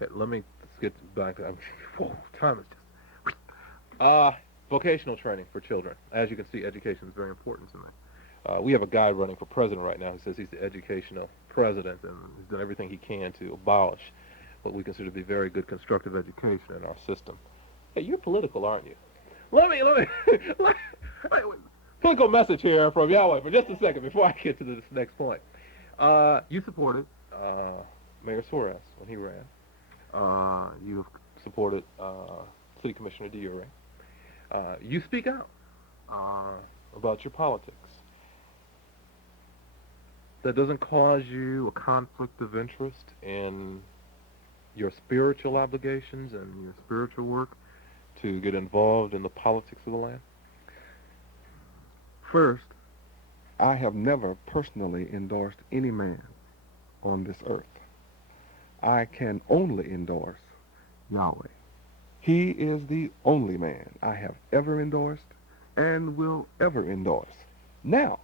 Okay, let's get back. Whoa, time is just. Vocational training for children. As you can see, education is very important to me. We have a guy running for president right now who says he's the educational president and he's done everything he can to abolish what we consider to be very good constructive education in our system. Hey, you're political, aren't you? Let me, let, political message here from Yahweh for just a second before I get to this next point. You supported Mayor Suarez when he ran. You have supported City Commissioner Diure. You speak out about your politics. That doesn't cause you a conflict of interest in your spiritual obligations and your spiritual work to get involved in the politics of the land? First, I have never personally endorsed any man on this earth. I can only endorse Yahweh. He is the only man I have ever endorsed and will ever endorse. Now,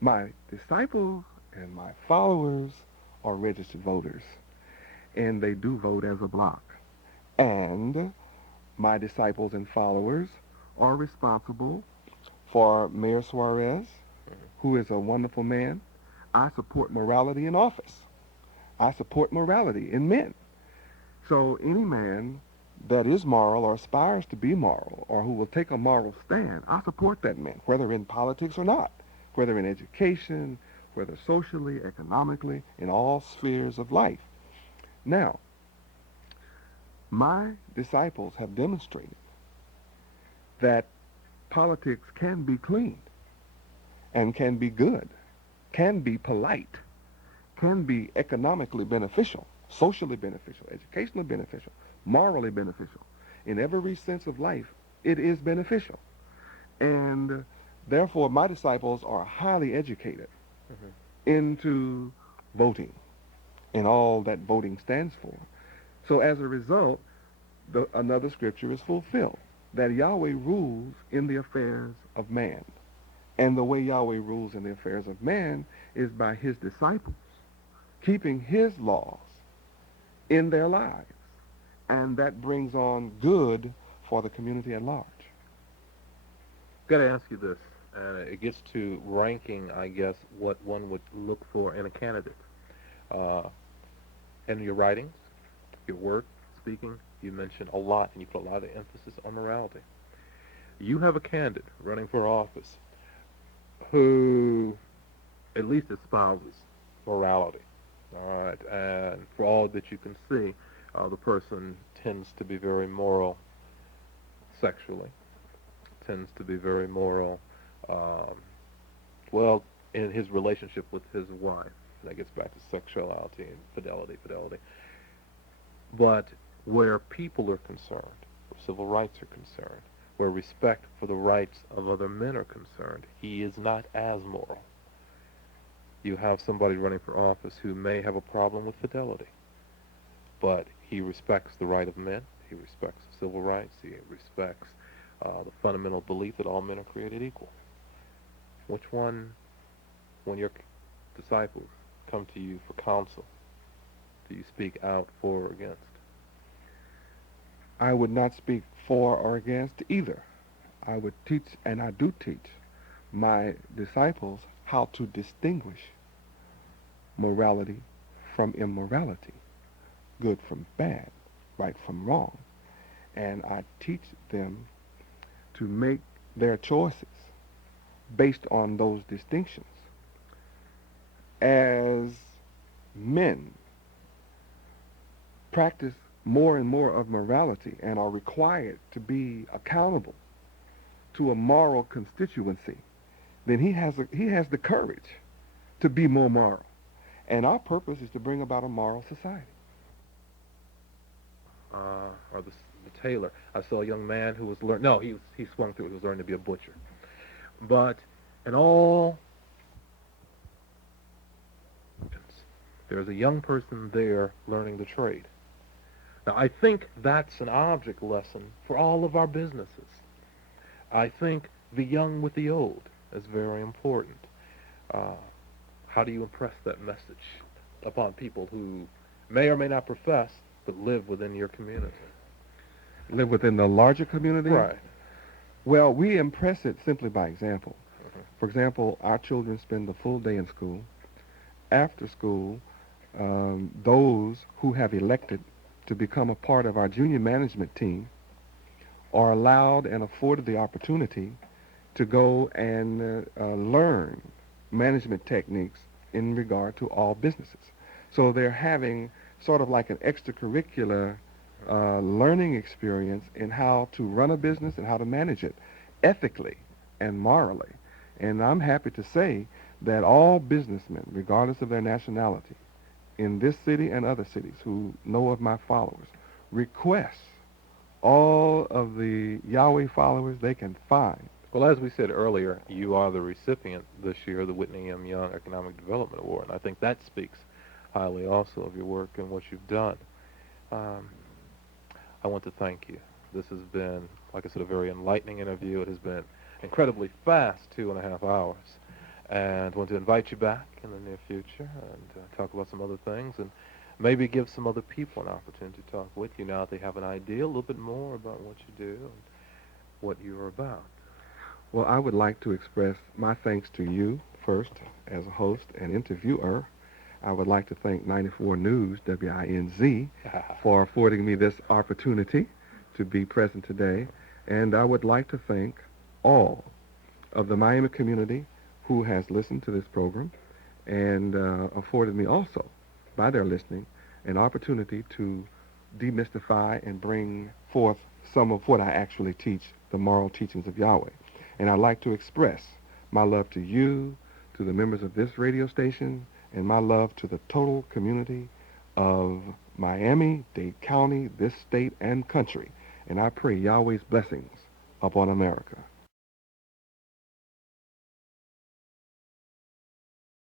my disciples and my followers are registered voters, and they do vote as a block. And my disciples and followers are responsible for Mayor Suarez, who is a wonderful man. I support morality in office. I support morality in men. So any man that is moral or aspires to be moral or who will take a moral stand, I support that man, whether in politics or not, whether in education, whether socially, economically, in all spheres of life. Now, my disciples have demonstrated that politics can be clean and can be good, can be polite, can be economically beneficial, socially beneficial, educationally beneficial, morally beneficial. In every sense of life, it is beneficial. And therefore, my disciples are highly educated into voting and all that voting stands for. So as a result, another scripture is fulfilled, that Yahweh rules in the affairs of man. And the way Yahweh rules in the affairs of man is by his disciples keeping his laws in their lives. And that brings on good for the community at large. I've got to ask you this, and it gets to ranking, I guess, what one would look for in a candidate. Uh, in your writings, your work, speaking, you mention a lot, and you put a lot of emphasis on morality. You have a candidate running for office who at least espouses morality. All right, and for all that you can see, the person tends to be very moral sexually, tends to be very moral, um, well, in his relationship with his wife. That gets back to sexuality and fidelity. But where people are concerned, where civil rights are concerned, where respect for the rights of other men are concerned, he is not as moral. You have somebody running for office who may have a problem with fidelity, but he respects the right of men, he respects civil rights, he respects the fundamental belief that all men are created equal. Which one, when your disciples come to you for counsel, do you speak out for or against? I would not speak for or against either. I would teach, and I do teach, my disciples how to distinguish morality from immorality, good from bad, right from wrong. And I teach them to make their choices based on those distinctions. As men practice more and more of morality and are required to be accountable to a moral constituency, then he has the courage to be more moral. And our purpose is to bring about a moral society. Or the tailor. I saw a young man who was learning. No, he swung through. He was learning to be a butcher. But in all, there's a young person there learning the trade. Now, I think that's an object lesson for all of our businesses. I think the young with the old is very important. How do you impress that message upon people who may or may not profess but live within your community. Live within the larger community? Right. Well, we impress it simply by example. Mhm. For example, our children spend the full day in school. After school, those who have elected to become a part of our junior management team are allowed and afforded the opportunity to go and learn management techniques in regard to all businesses. So they're having sort of like an extracurricular learning experience in how to run a business and how to manage it ethically and morally. And I'm happy to say that all businessmen, regardless of their nationality, in this city and other cities who know of my followers, request all of the Yahweh followers they can find. Well, as we said earlier, you are the recipient this year of the Whitney M. Young Economic Development Award, and I think that speaks highly also of your work and what you've done. Um, I want to thank you. This has been, like I said, a very enlightening interview. It has been incredibly fast, 2.5 hours. And I want to invite you back in the near future and talk about some other things and maybe give some other people an opportunity to talk with you now that they have an idea a little bit more about what you do and what you're about. Well, I would like to express my thanks to you first as a host and interviewer. I would like to thank 94 News, WINZ, for affording me this opportunity to be present today. And I would like to thank all of the Miami community who has listened to this program and afforded me also, by their listening, an opportunity to demystify and bring forth some of what I actually teach, the moral teachings of Yahweh. And I'd like to express my love to you, to the members of this radio station, and my love to the total community of Miami, Dade County, this state, and country. And I pray Yahweh's blessings upon America.